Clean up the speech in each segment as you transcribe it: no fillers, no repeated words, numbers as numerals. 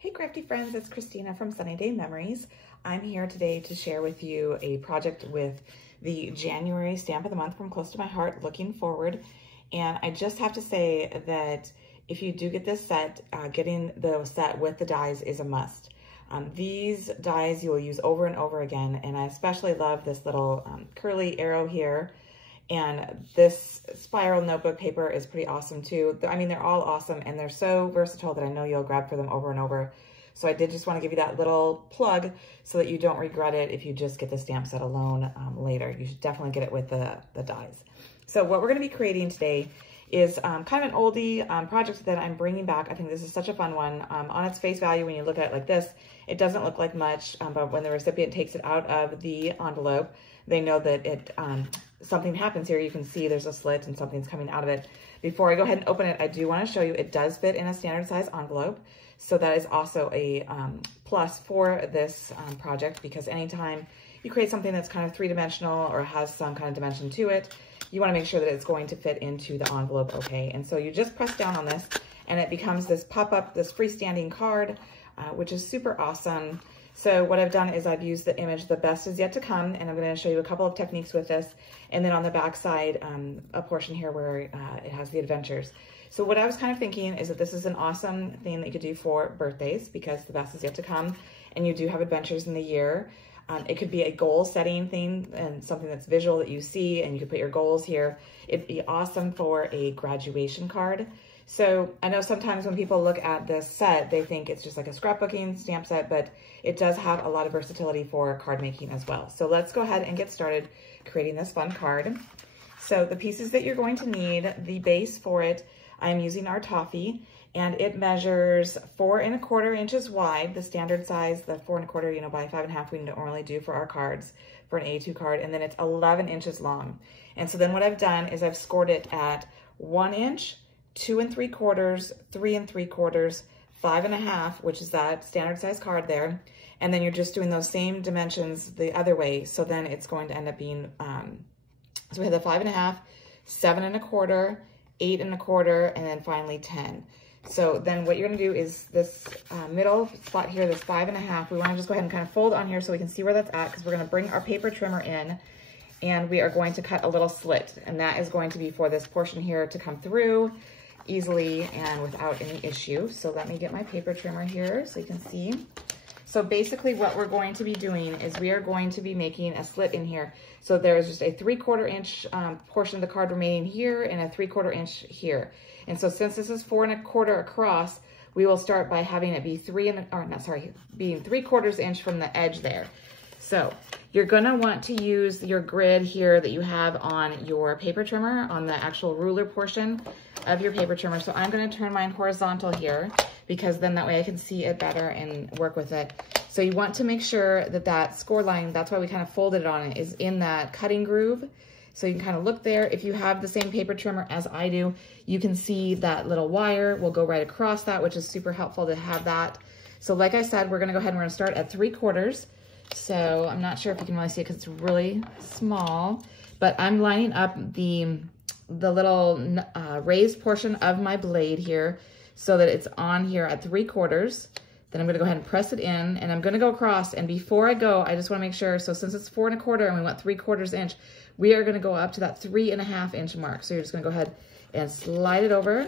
Hey crafty friends, it's Christina from Sunny Day Memories. I'm here today to share with you a project with the January stamp of the month from Close to My Heart, Looking Forward. And I just have to say that if you do get this set, getting the set with the dies is a must. These dies you will use over and over again, and I especially love this little curly arrow here. And this spiral notebook paper is pretty awesome too. I mean, they're all awesome and they're so versatile that I know you'll grab for them over and over. So I did just want to give you that little plug so that you don't regret it if you just get the stamp set alone later. You should definitely get it with the dies. So what we're going to be creating today is kind of an oldie project that I'm bringing back. I think this is such a fun one. On its face value, when you look at it like this, it doesn't look like much, but when the recipient takes it out of the envelope, they know that it something happens here. You can see there's a slit and something's coming out of it. Before I go ahead and open it, I do want to show you it does fit in a standard size envelope. So that is also a plus for this project, because anytime you create something that's kind of three-dimensional or has some kind of dimension to it, you want to make sure that it's going to fit into the envelope okay. And so you just press down on this and it becomes this pop-up, this freestanding card, which is super awesome. So what I've done is I've used the image, The Best Is Yet to Come, and I'm going to show you a couple of techniques with this. And then on the back side, a portion here where it has the adventures. So what I was kind of thinking is that this is an awesome thing that you could do for birthdays, because the best is yet to come and you do have adventures in the year. It could be a goal setting thing and something that's visual that you see, and you could put your goals here. It'd be awesome for a graduation card. So I know sometimes when people look at this set, they think it's just like a scrapbooking stamp set, but it does have a lot of versatility for card making as well. So let's go ahead and get started creating this fun card. So the pieces that you're going to need, the base for it, I'm using our toffee, and it measures 4 1/4 inches wide, the standard size, the 4 1/4, you know, by 5 1/2 we normally do for our cards, for an A2 card, and then it's 11 inches long. And so then what I've done is I've scored it at 1 inch, 2 3/4, 3 3/4, 5 1/2, which is that standard size card there. And then you're just doing those same dimensions the other way. So then it's going to end up being, so we have the 5 1/2, 7 1/4, 8 1/4, and then finally 10. So then what you're gonna do is this middle spot here, this 5 1/2, we wanna just go ahead and kind of fold on here so we can see where that's at, because we're gonna bring our paper trimmer in and we are going to cut a little slit. And that is going to be for this portion here to come through easily and without any issue. So let me get my paper trimmer here so you can see. So basically what we're going to be doing is we are going to be making a slit in here. So there's just a 3/4 inch portion of the card remaining here and a 3/4 inch here. And so since this is 4 1/4 across, we will start by having it be being 3/4 inch from the edge there. So you're gonna want to use your grid here that you have on your paper trimmer, on the actual ruler portion of your paper trimmer. So I'm gonna turn mine horizontal here, because then that way I can see it better and work with it. So you want to make sure that that score line, that's why we kind of folded it on it, is in that cutting groove. So you can kind of look there. If you have the same paper trimmer as I do, you can see that little wire will go right across that, which is super helpful to have that. So like I said, we're gonna go ahead and we're gonna start at 3/4. So I'm not sure if you can really see it because it's really small, but I'm lining up the little raised portion of my blade here so that it's on here at 3/4. Then I'm gonna go ahead and press it in, and I'm gonna go across. And before I go, I just wanna make sure, so since it's 4 1/4 and we want 3/4 inch, we are gonna go up to that 3 1/2 inch mark. So you're just gonna go ahead and slide it over,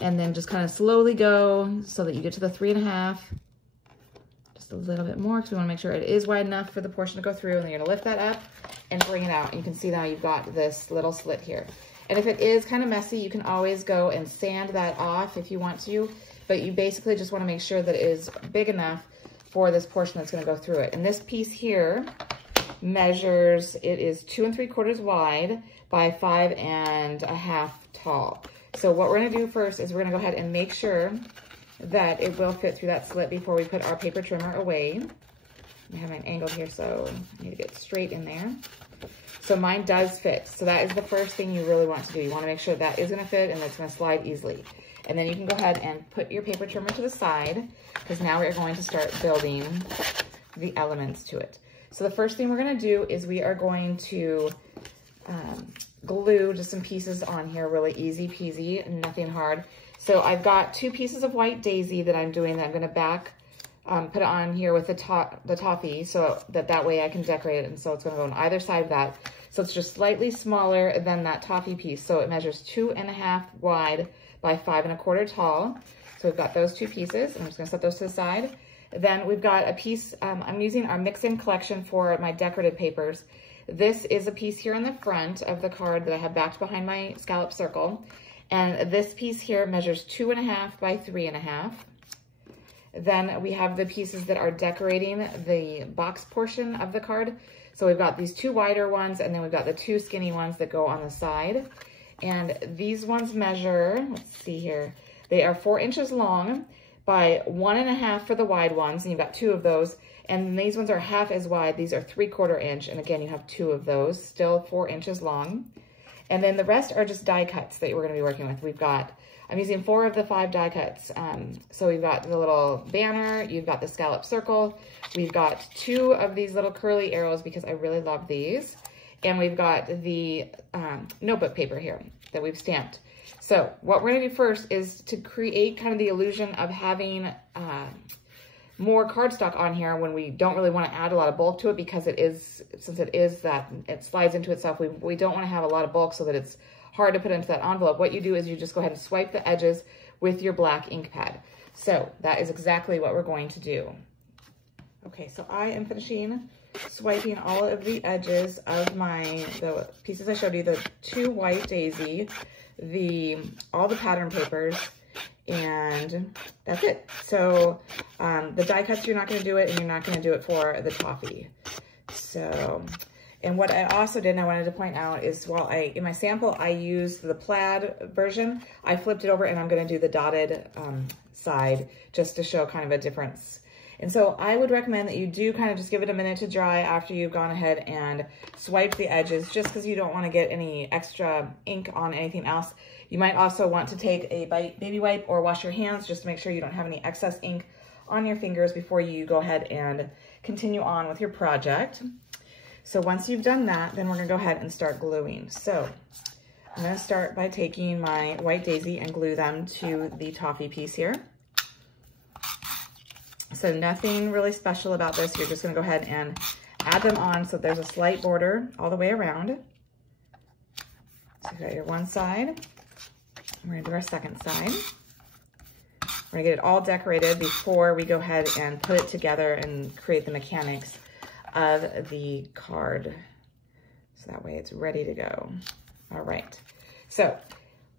and then just kind of slowly go so that you get to the 3 1/2. Just a little bit more, because we wanna make sure it is wide enough for the portion to go through, and then you're gonna lift that up and bring it out. And you can see now you've got this little slit here. And if it is kind of messy, you can always go and sand that off if you want to, but you basically just want to make sure that it is big enough for this portion that's going to go through it. And this piece here measures, it is 2 3/4 wide by 5 1/2 tall. So what we're going to do first is we're going to go ahead and make sure that it will fit through that slit before we put our paper trimmer away. I have mine angled here, so I need to get straight in there. So mine does fit. So that is the first thing you really want to do. You want to make sure that is going to fit and it's going to slide easily. And then you can go ahead and put your paper trimmer to the side, because now we're going to start building the elements to it. So the first thing we're going to do is we are going to glue just some pieces on here, really easy peasy, nothing hard. So I've got 2 pieces of white daisy that I'm doing that I'm going to back put it on here with the toffee so that way I can decorate it. And so it's gonna go on either side of that. So it's just slightly smaller than that toffee piece. So it measures 2.5 wide by 5 1/4 tall. So we've got those two pieces. I'm just gonna set those to the side. Then we've got a piece, I'm using our mix-in collection for my decorative papers. This is a piece here in the front of the card that I have backed behind my scallop circle. And this piece here measures 2.5 by 3.5. Then we have the pieces that are decorating the box portion of the card. So we've got these two wider ones, and then we've got the two skinny ones that go on the side. And these ones measure, let's see here, they are 4 inches long by 1.5 for the wide ones, and you've got 2 of those. And these ones are half as wide. These are 3/4 inch, and again, you have 2 of those, still 4 inches long. And then the rest are just die cuts that we're gonna be working with. I'm using 4 of the 5 die cuts. So we've got the little banner, you've got the scallop circle, we've got 2 of these little curly arrows because I really love these. And we've got the notebook paper here that we've stamped. So what we're gonna do first is to create kind of the illusion of having more cardstock on here when we don't really want to add a lot of bulk to it, because since it slides into itself, we don't want to have a lot of bulk so that it's hard to put into that envelope. What you do is you just go ahead and swipe the edges with your black ink pad. So that is exactly what we're going to do. Okay, so I am finishing swiping all of the edges of the pieces I showed you, the 2 white daisy, all the pattern papers, and that's it. So the die cuts, you're not going to do it, and you're not going to do it for the toffee. So, and what I also did, and I wanted to point out, is in my sample, I used the plaid version. I flipped it over, and I'm going to do the dotted side just to show kind of a difference. And so I would recommend that you do kind of just give it a minute to dry after you've gone ahead and swiped the edges, just because you don't want to get any extra ink on anything else. You might also want to take a baby wipe or wash your hands just to make sure you don't have any excess ink on your fingers before you go ahead and continue on with your project. So once you've done that, then we're gonna go ahead and start gluing. So I'm gonna start by taking my white daisy and glue them to the toffee piece here. So nothing really special about this. You're just gonna go ahead and add them on so there's a slight border all the way around. So you got your one side. We're gonna do our second side. We're gonna get it all decorated before we go ahead and put it together and create the mechanics of the card. So that way it's ready to go. All right. So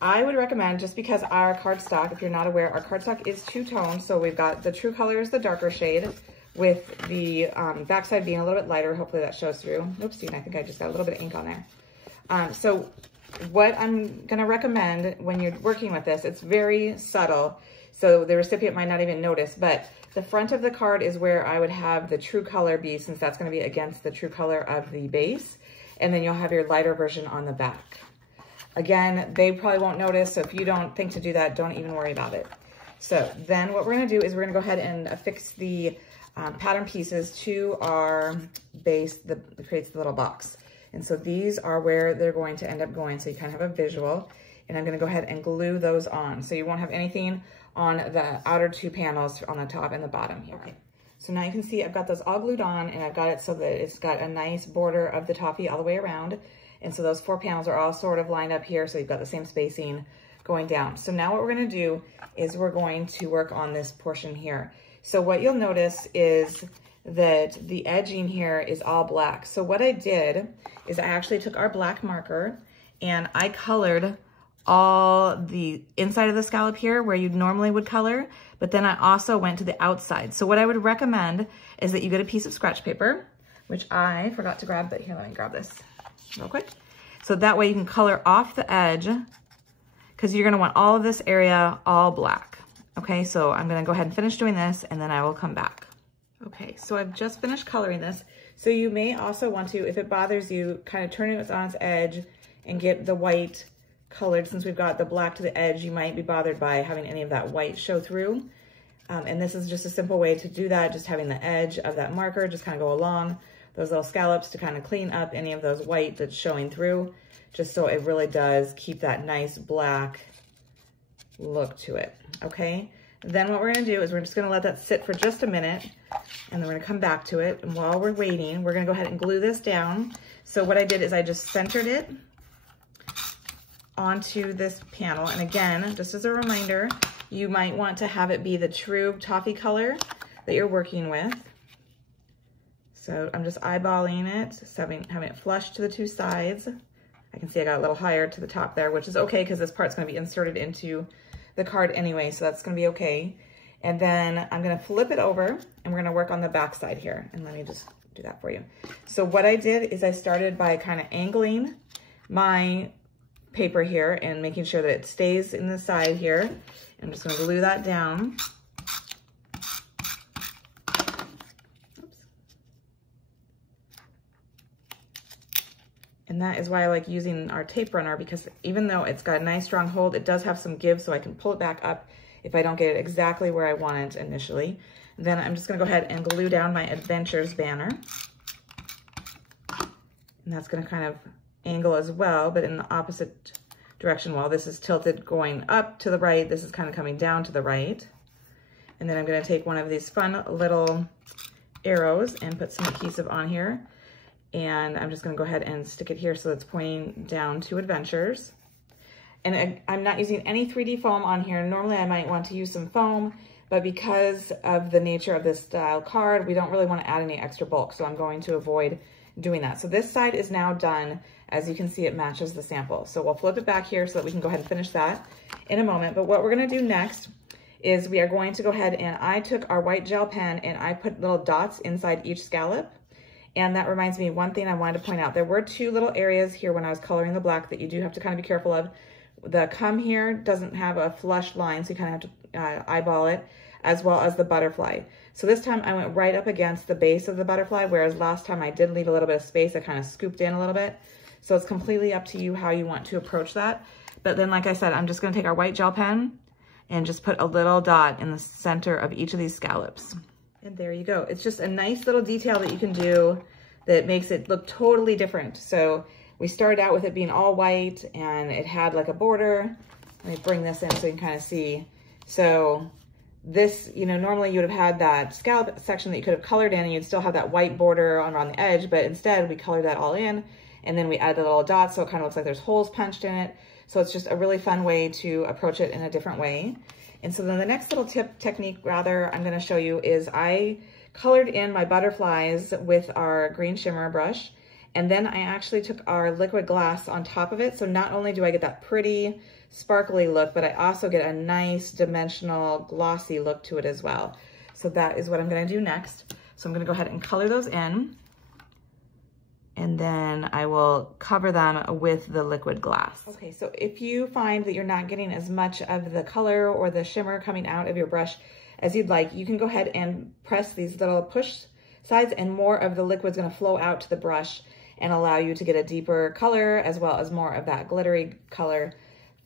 I would recommend, just because our cardstock, if you're not aware, our cardstock is 2-tone. So we've got the true color is the darker shade, with the backside being a little bit lighter. Hopefully that shows through. Oopsie, I think I just got a little bit of ink on there. So what I'm gonna recommend when you're working with this, it's very subtle, so the recipient might not even notice, but the front of the card is where I would have the true color be, since that's gonna be against the true color of the base, and then you'll have your lighter version on the back. Again, they probably won't notice, so if you don't think to do that, don't even worry about it. So then what we're gonna do is we're gonna go ahead and affix the pattern pieces to our base that creates the little box. And so these are where they're going to end up going, so you kind of have a visual. And I'm gonna go ahead and glue those on. So you won't have anything on the outer 2 panels on the top and the bottom here. Okay. So now you can see I've got those all glued on, and I've got it so that it's got a nice border of the toffee all the way around. And so those 4 panels are all sort of lined up here, so you've got the same spacing going down. So now what we're gonna do is we're going to work on this portion here. So what you'll notice is that the edging here is all black. So what I did is I actually took our black marker and I colored all the inside of the scallop here where you normally would color, but then I also went to the outside. So what I would recommend is that you get a piece of scratch paper, which I forgot to grab, but here, let me grab this real quick. So that way you can color off the edge, because you're gonna want all of this area all black. Okay, so I'm gonna go ahead and finish doing this, and then I will come back. Okay, so I've just finished coloring this. So you may also want to, if it bothers you, kind of turn it on its edge and get the white colored. Since we've got the black to the edge, you might be bothered by having any of that white show through. And this is just a simple way to do that, just having the edge of that marker just kind of go along those little scallops to kind of clean up any of those white that's showing through, just so it really does keep that nice black look to it, okay? Then what we're gonna do is we're just gonna let that sit for just a minute, and then we're gonna come back to it. And while we're waiting, we're gonna go ahead and glue this down. So what I did is I just centered it onto this panel. And again, just as a reminder, you might want to have it be the true toffee color that you're working with. So I'm just eyeballing it, so having it flush to the two sides. I can see I got a little higher to the top there, which is okay because this part's gonna be inserted into the card anyway, so that's gonna be okay. And then I'm gonna flip it over and we're gonna work on the back side here. And let me just do that for you. So what I did is I started by kind of angling my paper here and making sure that it stays in the side here. I'm just gonna glue that down. Oops. And that is why I like using our tape runner, because even though it's got a nice strong hold, it does have some give, so I can pull it back up if I don't get it exactly where I want it initially. Then I'm just gonna go ahead and glue down my Adventures banner. And that's gonna kind of angle as well, but in the opposite direction. While this is tilted going up to the right, this is kind of coming down to the right. And then I'm gonna take one of these fun little arrows and put some adhesive on here. And I'm just gonna go ahead and stick it here so it's pointing down to Adventures. And I'm not using any 3D foam on here. Normally I might want to use some foam, but because of the nature of this style card, we don't really want to add any extra bulk. So I'm going to avoid doing that. So this side is now done. As you can see, it matches the sample. So we'll flip it back here so that we can go ahead and finish that in a moment. But what we're gonna do next is we are going to go ahead and I took our white gel pen and I put little dots inside each scallop. And that reminds me, one thing I wanted to point out, there were two little areas here when I was coloring the black that you do have to kind of be careful of. The come here doesn't have a flush line, so you kind of have to eyeball it, as well as the butterfly. So this time I went right up against the base of the butterfly, whereas last time I did leave a little bit of space. I kind of scooped in a little bit. So it's completely up to you how you want to approach that. But then, like I said, I'm just gonna take our white gel pen and just put a little dot in the center of each of these scallops. And there you go. It's just a nice little detail that you can do that makes it look totally different. So we started out with it being all white and it had like a border. Let me bring this in so you can kind of see. So this, you know, normally you would have had that scallop section that you could have colored in and you'd still have that white border around the edge, but instead we colored that all in and then we added the little dots so it kind of looks like there's holes punched in it. So it's just a really fun way to approach it in a different way. And so then the next little technique rather I'm gonna show you is I colored in my butterflies with our green shimmer brush. And then I actually took our liquid glass on top of it. So not only do I get that pretty sparkly look, but I also get a nice dimensional glossy look to it as well. So that is what I'm gonna do next. So I'm gonna go ahead and color those in. And then I will cover them with the liquid glass. Okay, so if you find that you're not getting as much of the color or the shimmer coming out of your brush as you'd like, you can go ahead and press these little push sides and more of the liquid's gonna flow out to the brush and allow you to get a deeper color as well as more of that glittery color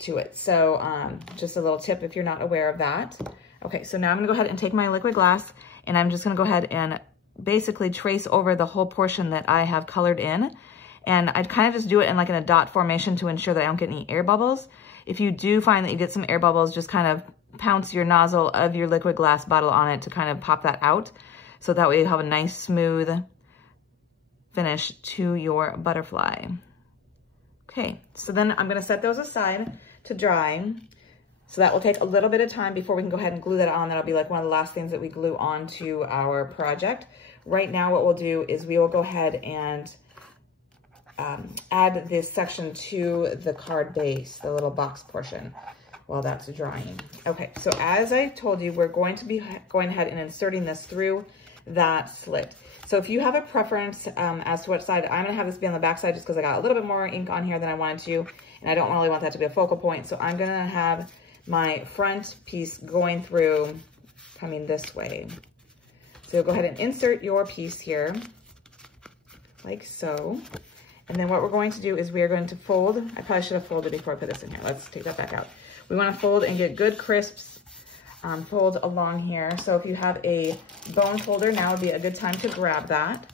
to it. So just a little tip if you're not aware of that. Okay, so now I'm gonna go ahead and take my liquid glass and I'm just gonna go ahead and basically trace over the whole portion that I have colored in. And I'd kind of just do it in like in a dot formation to ensure that I don't get any air bubbles. If you do find that you get some air bubbles, just kind of pounce your nozzle of your liquid glass bottle on it to kind of pop that out. So that way you have a nice smooth finish to your butterfly. Okay, so then I'm gonna set those aside to dry. So that will take a little bit of time before we can go ahead and glue that on. That'll be like one of the last things that we glue onto our project. Right now what we'll do is we will go ahead and add this section to the card base, the little box portion, while that's drying. Okay, so as I told you, we're going to be going ahead and inserting this through that slit. So if you have a preference as to what side, I'm gonna have this be on the back side just because I got a little bit more ink on here than I wanted to, and I don't really want that to be a focal point. So I'm gonna have my front piece going through, coming this way. So you'll go ahead and insert your piece here, like so. And then what we're going to do is we are going to fold. I probably should have folded before I put this in here. Let's take that back out. We wanna fold and get good crisps folds along here. So if you have a bone folder, now would be a good time to grab that.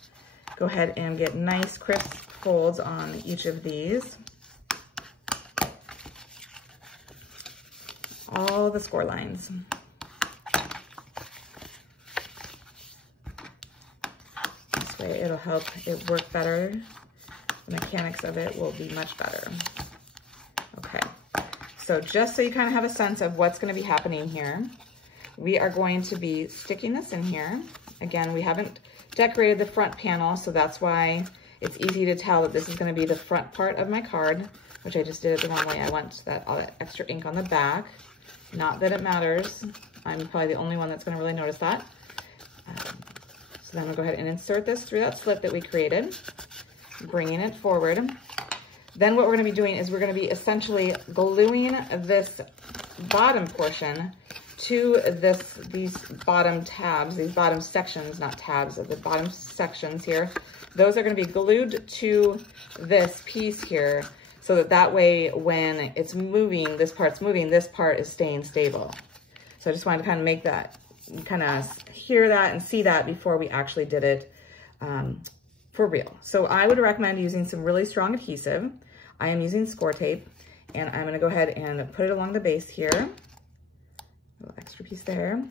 Go ahead and get nice crisp folds on each of these. All the score lines. it'll help it work better. The mechanics of it will be much better. Okay, so just so you kind of have a sense of what's going to be happening here, we are going to be sticking this in here. Again, we haven't decorated the front panel, so that's why it's easy to tell that this is going to be the front part of my card, which I just did it the wrong way. I want all that extra ink on the back. Not that it matters. I'm probably the only one that's going to really notice that. So then we'll go ahead and insert this through that slit that we created, bringing it forward. Then what we're going to be doing is we're going to be essentially gluing this bottom portion to these bottom tabs, these bottom sections, not tabs, of the bottom sections here. Those are going to be glued to this piece here, so that way when it's moving, this part's moving, this part is staying stable. So I just wanted to kind of make that, kind of hear that and see that before we actually did it for real. So I would recommend using some really strong adhesive. I am using score tape, and I'm going to go ahead and put it along the base here. A little extra piece there.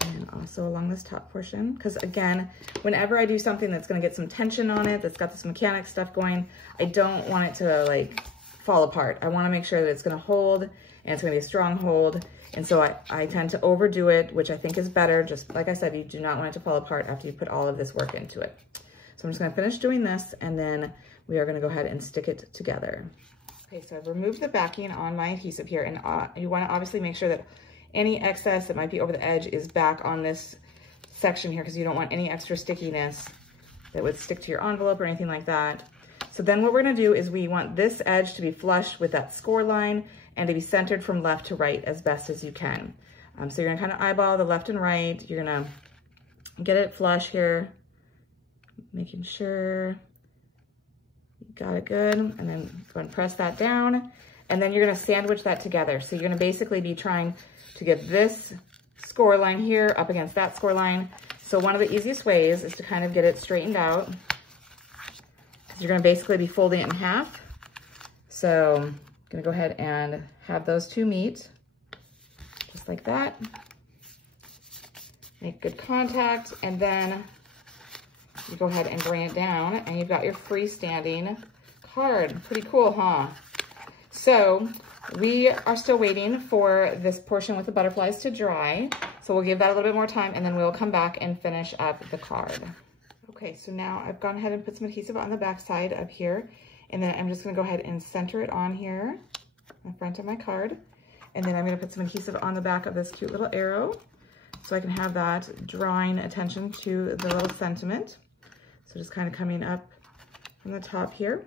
And also along this top portion, because again, whenever I do something that's going to get some tension on it, that's got this mechanic stuff going, I don't want it to like fall apart. I want to make sure that it's going to hold, and it's going to be a strong hold. And so I tend to overdo it, which I think is better. Just like I said, you do not want it to fall apart after you put all of this work into it. So I'm just going to finish doing this, and then we are going to go ahead and stick it together. Okay, so I've removed the backing on my adhesive here, and you want to obviously make sure that any excess that might be over the edge is back on this section here, because you don't want any extra stickiness that would stick to your envelope or anything like that. So then what we're going to do is we want this edge to be flush with that score line and to be centered from left to right as best as you can. So you're going to kind of eyeball the left and right. You're going to get it flush here, making sure you got it good, and then go and press that down. And then you're going to sandwich that together. So you're going to basically be trying to get this score line here up against that score line. So one of the easiest ways is to kind of get it straightened out. You're going to basically be folding it in half. So I'm going to go ahead and have those two meet, just like that. Make good contact, and then you go ahead and bring it down, and you've got your freestanding card. Pretty cool, huh? So we are still waiting for this portion with the butterflies to dry. So we'll give that a little bit more time, and then we'll come back and finish up the card. Okay, so now I've gone ahead and put some adhesive on the back side up here, and then I'm just going to go ahead and center it on here, in the front of my card. And then I'm going to put some adhesive on the back of this cute little arrow, so I can have that drawing attention to the little sentiment. So just kind of coming up from the top here.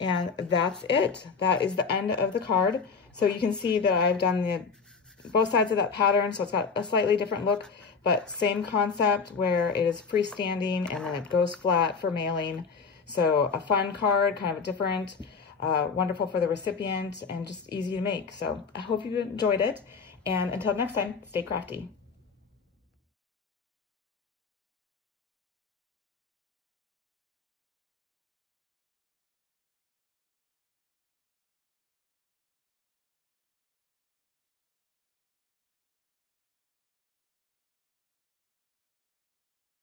And that's it. That is the end of the card. So you can see that I've done both sides of that pattern, so it's got a slightly different look, but same concept where it is freestanding and then it goes flat for mailing. So a fun card, kind of a different, wonderful for the recipient, and just easy to make. So I hope you enjoyed it. And until next time, stay crafty.